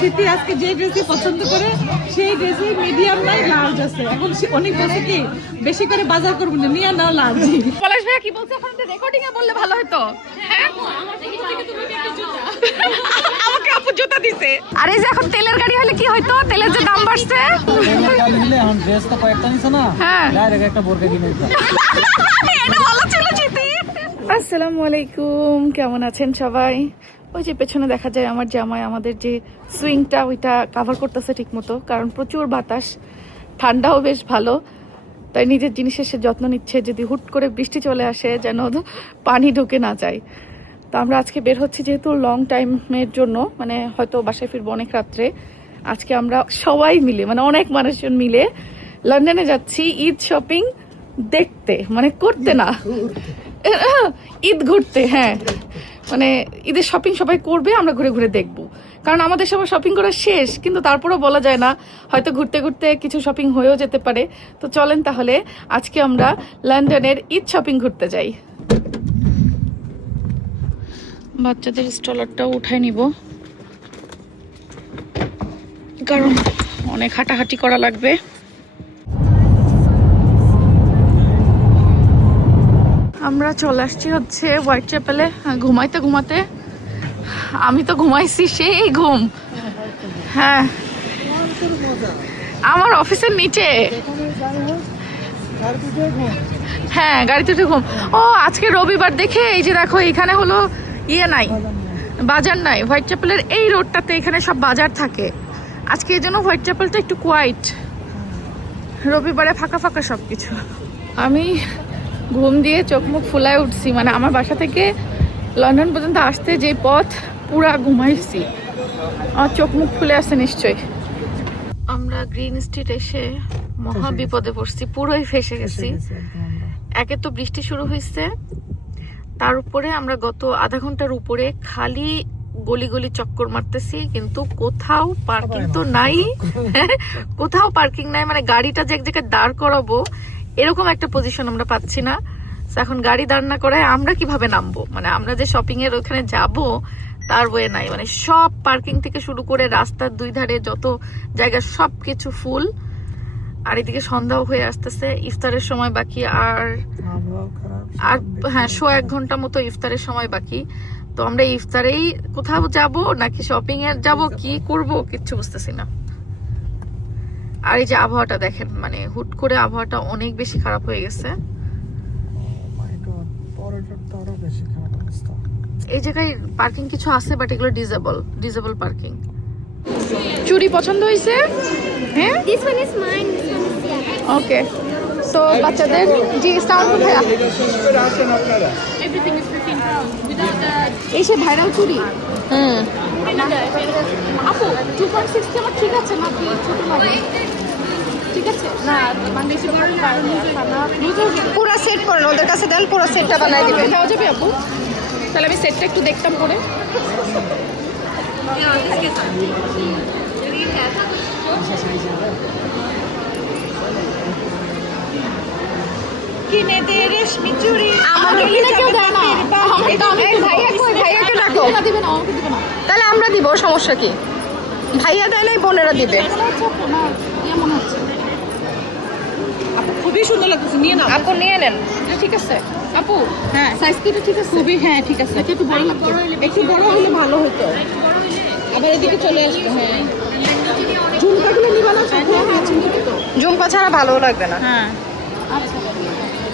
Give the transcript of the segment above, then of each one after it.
শীতে আজকে যে ড্রেসই পছন্দ করে সেই ড্রেসে মিডিয়াম নাই লার্জ আছে। এখন অনেক বলছে কি বেশি করে বাজার করবো না, নিয়ে নাও লার্জ। পলাশ ভাইয়া কি বলছে এখন রেকর্ডিং এ বললে ভালো হতো। হ্যাঁ আমাকে আপু জুতা দিছে। আর এই যে এখন তেলের গাড়ি হলে কি হইতো, তেলের যে দাম বাড়ছে। এখন ড্রেস তো কয়েকটা নিছ না, হ্যাঁ ডাইরেক্ট একটা বোরকা কিনে দিতাম। এটা ভালো ছিল জিতি। আসসালামু আলাইকুম, কেমন আছেন সবাই? ওই যে পেছনে দেখা যায় আমার জামাই আমাদের যে সুইংটা ওইটা কভার করতেছে ঠিক মতো, কারণ প্রচুর বাতাস, ঠান্ডাও বেশ ভালো, তাই নিজের জিনিসের সে যত্ন নিচ্ছে, যদি হুট করে বৃষ্টি চলে আসে যেন পানি ঢুকে না যায়। তো আমরা আজকে বের হচ্ছি যেহেতু লং টাইমের জন্য, মানে হয়তো বাসায় ফিরবো অনেক রাত্রে। আজকে আমরা সবাই মিলে, মানে অনেক মানুষজন মিলে লন্ডনে যাচ্ছি ঈদ শপিং দেখতে, মানে করতে না, ঈদ ঘুরতে। হ্যাঁ, মানে ঈদের শপিং সবাই করবে, আমরা ঘুরে ঘুরে দেখবো, কারণ আমাদের সবাই শপিং করা শেষ, কিন্তু তারপরেও বলা যায় না, হয়তো ঘুরতে ঘুরতে কিছু শপিং হয়েও যেতে পারে। তো চলেন তাহলে আজকে আমরা লন্ডনের ঈদ শপিং ঘুরতে যাই। বাচ্চাদের স্ট্রলারটাও উঠাই নিব, কারণ অনেক হাঁটাহাঁটি করা লাগবে। আমরা চলে আসছি হচ্ছে হোয়াইট চ্যাপেলে ঘুমাইতে ঘুমাতে। আমি তো ঘুমাইছি সেই ঘুম। হ্যাঁ, আমার অফিসের নিচে। হ্যাঁ, গাড়িতে উঠে ঘুম। ও আজকে রবিবার দেখে এই যে দেখো এখানে হলো ইয়ে নাই, বাজার নাই। হোয়াইট চ্যাপেলের এই রোডটাতে এখানে সব বাজার থাকে। আজকে এই জন্য হোয়াইট চ্যাপেলটা একটু কোয়াইট, রবিবারে ফাঁকা ফাঁকা সবকিছু। আমি ঘুম দিয়ে চোখ মুখ ফুলায় উঠছি, মানে আমার বাসা থেকে লন্ডন পর্যন্ত আসতে যে পথ পুরা ঘুমাইছি, আমার চোখ মুখ ফুলে আসছে নিশ্চয়ই। আমরা গ্রিন স্ট্রিট এসে মহা বিপদে পড়ছি, পুরোই ফেসে গেছি। একে তো বৃষ্টি শুরু হয়েছে, তার উপরে আমরা গত আধা ঘন্টার উপরে খালি গলি গলি চক্কর মারতেছি, কিন্তু কোথাও পার্কিং তো নাই। কোথাও পার্কিং নাই, মানে গাড়িটা যে এক জায়গায় দাঁড় করাবো এরকম একটা পজিশন আমরা পাচ্ছি না। এখন গাড়ি দাঁড় না করায় আমরা কিভাবে নামবো, মানে আমরা যে শপিং এর ওখানে যাব তার ওয়ে নাই। মানে সব পার্কিং থেকে শুরু করে রাস্তার দুই ধারে যত জায়গা সবকিছু ফুল। আর এদিকে সন্ধ্যাও হয়ে আসতেছে, ইফতারের সময় বাকি, আর হ্যাঁ 1.5 ঘন্টা মতো ইফতারের সময় বাকি। তো আমরা ইফতারেই কোথাও যাব নাকি শপিং এর যাব, কি করব কিচ্ছু বুঝতেছি না। আর এই যে আবহাওয়াটা দেখেন, মানে হুট করে আবহাওয়াটা অনেক বেশি খারাপ হয়ে গেছে। এই জায়গায় পার্কিং কিছু আছে, বাট এগুলো ডিজেবল পার্কিং। চুড়ি পছন্দ হয়েছে? হ্যাঁ, This one is mine. This one is the other. Okay. So বাচ্চাদের জি সাউন্ড কোথায়? Everything is 15 pounds without the এই সে ভাইরাল চুড়ি। আপু 2.60 আমার ঠিক আছে না, কি ছোট লাগে? ঠিক আছে না, মানে বেশি বড় না, পুরো সেট করেন, ওদের কাছে দেন, পুরো সেটটা বানাই দিবেন। দেওয়া যাবে আপু? তাহলে আমি সেটটা একটু দেখতাম পরে। কিনে দে রেশমি চুড়ি। আমাকে কিনে কেউ দেয় না। ভাইয়াকে ডাকো। দিবে না, আমাকে দিবে না। তাহলে আমরা দিব, সমস্যা কি? ভাইয়া দেয় নাই, বোনেরা দিবে। মনে হচ্ছে আপু খুবই সুন্দর লাগছে, নিয়ে নাও। আপু নিয়ে নেন। এটা ঠিক আছে আপু? হ্যাঁ সাইজ কি ঠিক আছে? খুবই, হ্যাঁ ঠিক আছে। একটু বড় লাগবে, একটু বড় হলে ভালো হতো, আবার এদিকে চলে আসবে। হ্যাঁ, ঝুমকাগুলো নিবা না? হ্যাঁ হ্যাঁ, ঝুমকা তো। ঝুমকা ছাড়া ভালো লাগবে না। হ্যাঁ,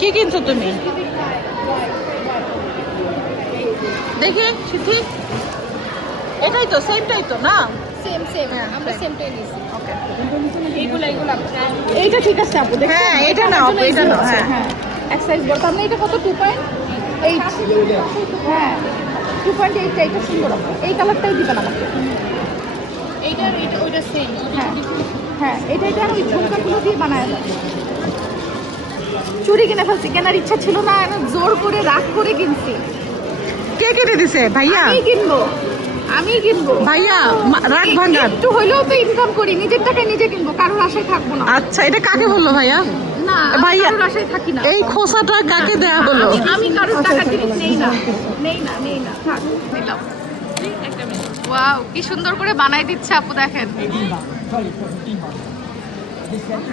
কি কিনছো তুমি? দেখি সিথি, এটাই তো, সেমটাই তো না? সেম সেম, আমরা সেমটাই নিছি। ওকে, এইগুলো এইটা ঠিক আছে আপু, দেখো। হ্যাঁ, এটা নাও আপু, এটা নাও। হ্যাঁ হ্যাঁ, এক সাইজ বড়। তার মানে এটা কত? 2.8। হ্যাঁ 2.8, এটা সুন্দর আপু, এই কালারটাই দিবেন আমাকে। এইটা ওইটা সেম। হ্যাঁ হ্যাঁ, এটা ওই ঝুমকাগুলো দিয়ে বানায় দেয়। চুড়ি কিনে ফেলছি, কেনার ইচ্ছা ছিল না, জোর করে রাগ করে কিনছি। কে কিনে দিছে? ভাইয়া? আমি কিনবো ভাইয়া, রাগ ভাঙা। একটু হইলেও তো ইনকাম করি, নিজের টাকায় নিজে কিনবো, কারোর আশায় থাকবো না। আচ্ছা, এটা কাকে বললো ভাইয়া? না, ভাইয়া, কারোর আশায় থাকি না। এই খোসাটা কাকে দেয়া হলো? আমি কারোর টাকা নেই না, থাক নিলাম। ওয়াও, কি সুন্দর করে বানাই দিচ্ছে আপু, দেখেন।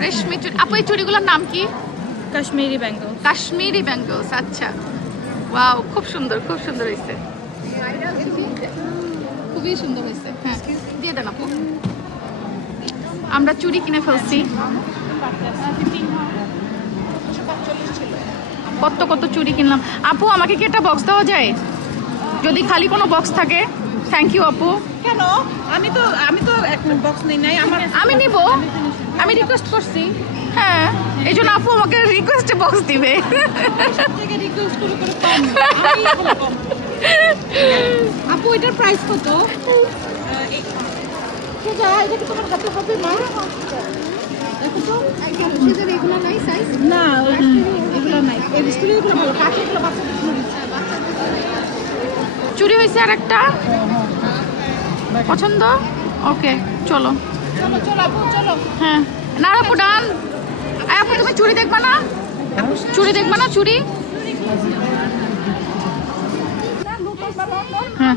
রেশমি চুড়ি। আপু এই চুড়িগুলোর নাম কি? কাশ্মীরি ব্যাঙ্গল। কাশ্মীরি ব্যাঙ্গলস, আচ্ছা। ওয়াও, খুব সুন্দর, খুব সুন্দর হয়েছে, খুবই সুন্দর হয়েছে। হ্যাঁ, দিয়ে দেন আপু। আমরা চুড়ি কিনে ফেলছি, কত কত চুড়ি কিনলাম। আপু আমাকে কি একটা বক্স দেওয়া যায় যদি খালি কোনো বক্স থাকে? থ্যাংক ইউ আপু। কেন? আমি তো এখন বক্স নেই নাই আমার। আমি নিব, আমি রিকোয়েস্ট করছি। হ্যাঁ, এই জন্য আপু আমাকে রিকোয়েস্টে বক্স দিবে। থেকে রিকোয়েস্ট করে করে পাই না। আপু এটার প্রাইস কত? সেটা এটা কি তোমার কাছে হবে না? দেখো তো সেটার এগুলো নাই সাইজ? না, এগুলো নাই। এই স্টুডিওগুলো ভালো, কাঠেরগুলো বাচ্চাদের জন্য। চুরি হয়েছে আর একটা পছন্দ। ওকে, চলো চলো চলো আপু চলো। হ্যাঁ, না আপু ডান। আপু তুমি চুড়ি দেখবা না? চুড়ি দেখবা না? চুড়ি হ্যাঁ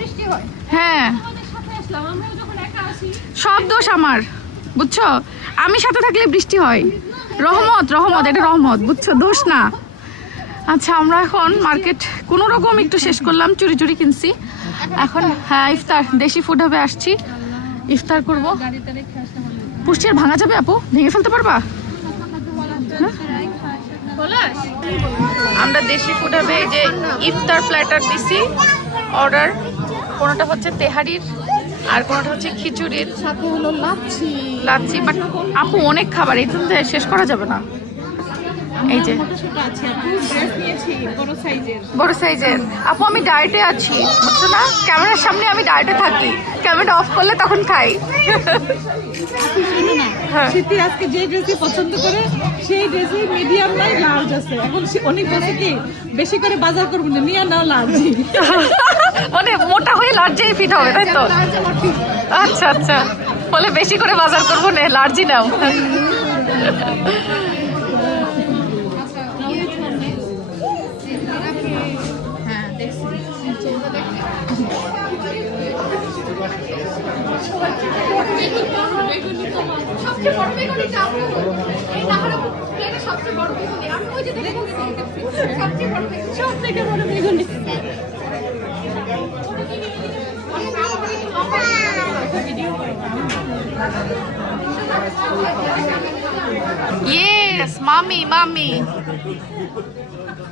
বৃষ্টি হয়। হ্যাঁ, সব দোষ আমার, বুঝছো? আমি সাথে থাকলে বৃষ্টি হয়। রহমত, রহমত, এটা রহমত, বুঝছো? দোষ না। আচ্ছা, আমরা এখন মার্কেট কোনো রকম একটু শেষ করলাম, চুরি চুরি কিনছি। এখন হ্যাঁ ইফতার, দেশি ফুড হবে, আসছি ইফতার করবো। পুষ্টি আর ভাঙা যাবে আপু? ভেঙে ফেলতে পারবা? আমরা দেশি ফুড হবে, এই যে ইফতার প্ল্যাটার দিছি অর্ডার। কোনোটা হচ্ছে তেহারির আর কোনোটা হচ্ছে খিচুড়ির, সাথে হলো লাচ্ছি। লাচ্ছি। বাট আপু অনেক খাবার, এই জন্য শেষ করা যাবে না। এই যে ছোট আছে আপু, ড্রেস নিয়েছি বড় সাইজের। বড় সাইজের। আপু আমি ডায়েটে আছি, বুঝছো না? ক্যামেরার সামনে আমি ডায়েটে থাকি, ক্যামেরা অফ করলে তখন খাই। হ্যাঁ। শীতে আজকে যে ড্রেসই পছন্দ করে সেই ড্রেসই মিডিয়াম নাই লার্জ আছে। এখন অনেক বসে কি বেশি করে বাজার করবো না, নিয়ে নাও লার্জই। মানে মোটা হয়ে লার্জেই ফিট হবে, তাই তো? আচ্ছা আচ্ছা, বলে বেশি করে বাজার করবো না, লার্জই নাও। ইয়েস মামি, মামি।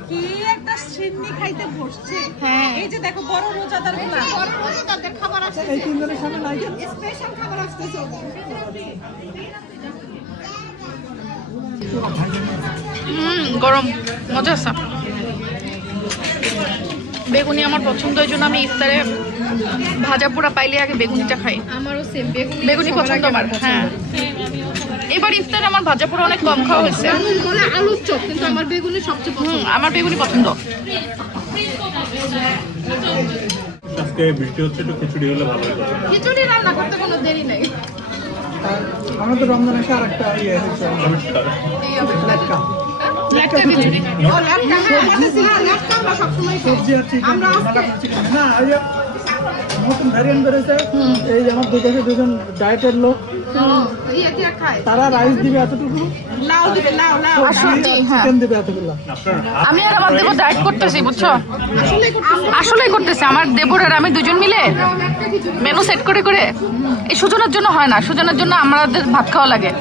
কি একটা সিন্নি খাইতে বসছে। হ্যাঁ। এই যে দেখো বড় রোজাদার গুলা, বড় রোজাদারদের খাবার আসছে। এই তিনজনের সামনে নাই স্পেশাল খাবার আসতেছে। গরম, মজা আছে। বেগুনি আমার পছন্দ, এই জন্য আমি ইফতারে ভাজা পোড়া পাইলে আগে বেগুনিটা খাই। আমারও সেম বেগুনি পছন্দ আমার। হ্যাঁ, এবার ইফতারে আমার ভাজা পোড়া অনেক কম খাওয়া হয়েছে। বলে আলুর চপ, কিন্তু আমার বেগুনি সবচেয়ে পছন্দ। আমার বেগুনি পছন্দ। আজকে বৃষ্টি হচ্ছে, একটু খিচুড়ি হলে ভালো হতো। খিচুড়ি রান্না করতে কোনো দেরি নেই। আমরা তো রমজান এসে আরেকটা ইয়ে হচ্ছে নমস্কার। একটা খিচুড়ি। ও ল্যাপটা, হ্যাঁ ল্যাপটা আমরা সবসময় খাই। সবজি আর চিকেন আমরা আজকে না, এই যে নতুন ভ্যারিয়েন্ট বেরোছে। এই যে আমার দুজন ডায়েটের লোক, ইয়ে দিয়ে খাই। তারা রাইস দিবে এতটুকু, লাউ দিবে, লাউ লাউ। আর সবজি, হ্যাঁ। চিকেন দিবে এতগুলো। আপনার আমি আর আমার দেবর ডায়েট করতেছি, বুঝছো? আসলেই করতেছে। আমার দেবর আর আমি দুজন মিলে মেনু সেট করে করে। এই সুজনের জন্য হয় না, সুজনের জন্য আমাদের ভাত খাওয়া লাগে।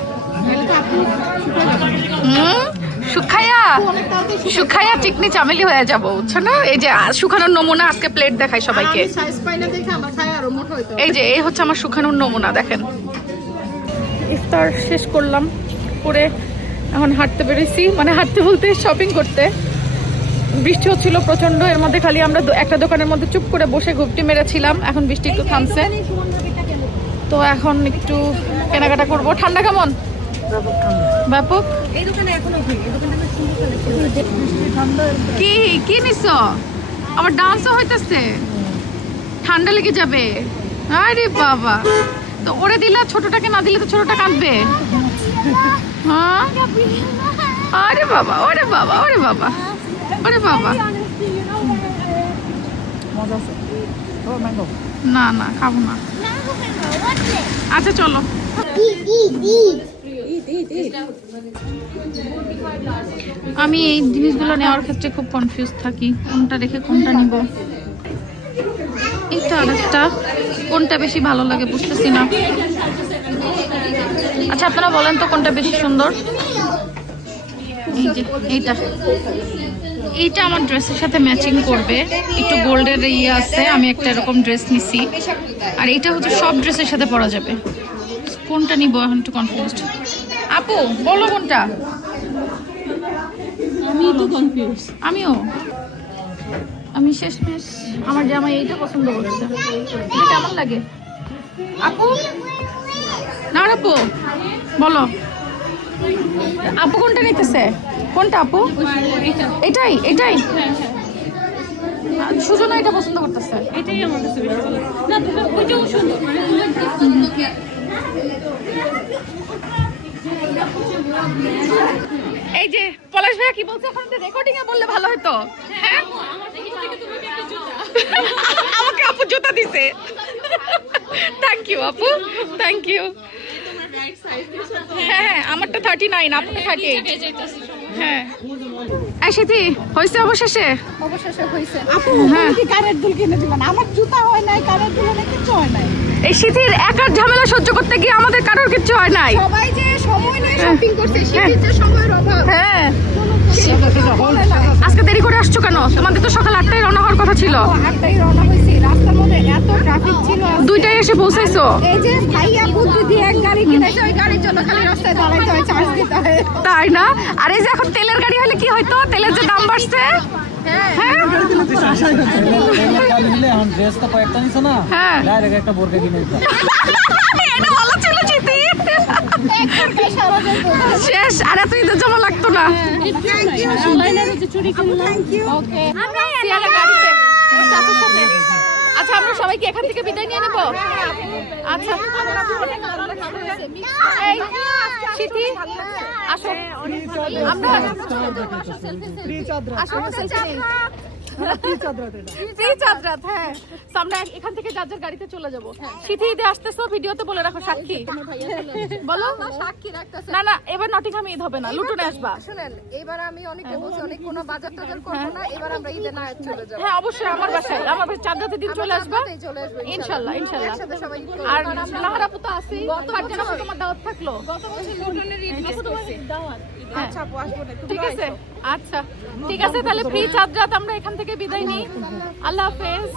শুকাইয়া চিকনি চামেলি হয়ে যাবো, বুঝছো না? এই যে শুকানোর নমুনা, আজকে প্লেট দেখাই সবাইকে। সাইজ পাই না দেখে আমার খাই আরো মোটা হইতো। এই যে এই হচ্ছে আমার শুকানোর নমুনা, দেখেন। ইফতার শেষ করলাম করে এখন হাঁটতে বেরিয়েছি, মানে হাঁটতে বলতে শপিং করতে। বৃষ্টি হচ্ছিল প্রচন্ড, এর মধ্যে খালি আমরা একটা দোকানের মধ্যে চুপ করে বসে ঘুপটি মেরেছিলাম। এখন বৃষ্টি একটু থামছে, তো এখন একটু কেনাকাটা করব। ঠান্ডা কেমন? ব্যাপক। এই দোকানে এখনো ঘুরি, এই দোকানটা বেশ সুন্দর লাগে। কি কি নিছো? আবার ডান্সও হইতেছে, ঠান্ডা লেগে যাবে। আরে বাবা, তো ওরে দিলা, ছোটটাকে না দিলে তো ছোটটা কাঁদবে। হ্যাঁ, আরে বাবা, ওরে বাবা, ওরে বাবা, ওরে বাবা। মজা আছে। ও ম্যাঙ্গো। না না খাবো না। আচ্ছা চলো। আমি এই জিনিসগুলো নেওয়ার ক্ষেত্রে খুব কনফিউজ থাকি, কোনটা রেখে কোনটা নিব। এইটা আরেকটা, কোনটা বেশি ভালো লাগে বুঝতেছি না। আচ্ছা আপনারা বলেন তো কোনটা বেশি সুন্দর। এই যে এইটা, এইটা আমার ড্রেসের সাথে ম্যাচিং করবে, একটু গোল্ডের ইয়ে আছে, আমি একটা এরকম ড্রেস নিছি। আর এইটা হচ্ছে সব ড্রেসের সাথে পরা যাবে। কোনটা নিব এখন একটু কনফিউজড। আপু বলো কোনটা। আমি তো কনফিউজ। আমিও, আমি শেষমেশ আমার জামাই এইটা পছন্দ করছে। এটা কেমন লাগে আপু? না আপু বলো, আপু কোনটা নিতেছে? কোনটা আপু? এটাই এটাই সুজনা এটা পছন্দ করতেছে। এটাই আমার কাছে বেশি ভালো লাগে। না তুমি ওইটাও সুন্দর, মানে এই যে পলাশ ভাইয়া কি বলছে এখন রেকর্ডিং এ বললে ভালো হতো। হ্যাঁ আমাকে আপু জুতা দিছে। থ্যাংক ইউ আপু, থ্যাংক ইউ। হ্যাঁ হ্যাঁ আমারটা 39, আপনারটা 38। হ্যাঁ আশিতি হয়েছে অবশেষে। অবশেষে হয়েছে। আপু হ্যাঁ। কি কানের দুল কিনে দিবেন? আমার জুতা হয় নাই, কানের দুল হয় নাই, কিচ্ছু হয় নাই। এই শীতের একার ঝামেলা সহ্য করতে গিয়ে আমাদের কারোর কিচ্ছু হয় নাই। সবাই যে সময় নিয়ে শপিং করছে, শীতের যে সময়ের অভাব। হ্যাঁ আজকে দেরি করে আসছো কেন? তোমাদের তো সকাল 8টায় রওনা হওয়ার কথা ছিল। 8টায় রওনা হয়েছি, রাস্তার মধ্যে এত ট্রাফিক ছিল। 2টায় এসে পৌঁছাইছো। এই যে ভাইয়া বুদ্ধি দিয়ে এক গাড়ি কিনেছে, ওই গাড়ির জন্য খালি রাস্তায় দাঁড়াইতে হয়, চার্জ দিতে হয়। তাই না? আর এই যে এখন তেলের গাড়ি হলে কি হয়তো, তেলের যে দাম বাড়ছে। হ্যাঁ এখন ড্রেস তো কয়েকটা নিছো না, হ্যাঁ ডাইরেক্ট একটা বোরকা কিনে দিতে। এটা ভালো ছিল চিতি। শেষ আর এত ঈদের জমা লাগতো না। অনলাইনে যে চুরি কিনলাম। Thank you. ওকে। সিয়ারা গাড়িতে চাচুর সাথে। আচ্ছা আমরা সবাই কি এখান থেকে বিদায় নিয়ে নেব? আচ্ছা এই সিথি আসো, আমরা আসো ফ্রি চাঁদরাত। হ্যাঁ তো আমরা এখান থেকে যার যার গাড়িতে চলে যাবো। সিথি ঈদে আসতেছো, ভিডিওতে বলে রাখো সাক্ষী। বলো সাক্ষী রাখতেছে। না না এবার নটিংহামে ঈদ হবে না, লুটনে আসবা। শুনেন, এবার আমি অনেকটা বলছি, অনেক কোনো বাজার টাজার করবো না, এবার আমরা ঈদে না চলে যাবো। হ্যাঁ অবশ্যই আমার বাসায়, আমার বাসায় চাঁদরাতের দিন চলে আসবা। চলে আসবো ইনশাল্লাহ ইনশাল্লাহ। একসাথে সবাই ঈদ করবো। আর নাহারাপু তো আছেই, ফারজানা আপু তোমার দাওয়াত থাকলো। গত বছর লন্ডনের ঈদ মিস করছি। আচ্ছা আপু আসবো না, ঠিক আছে আচ্ছা ঠিক আছে, তাহলে ফ্রি চাঁদরাত আমরা এখান থেকে বিদায় নিই। আল্লাহ হাফেজ।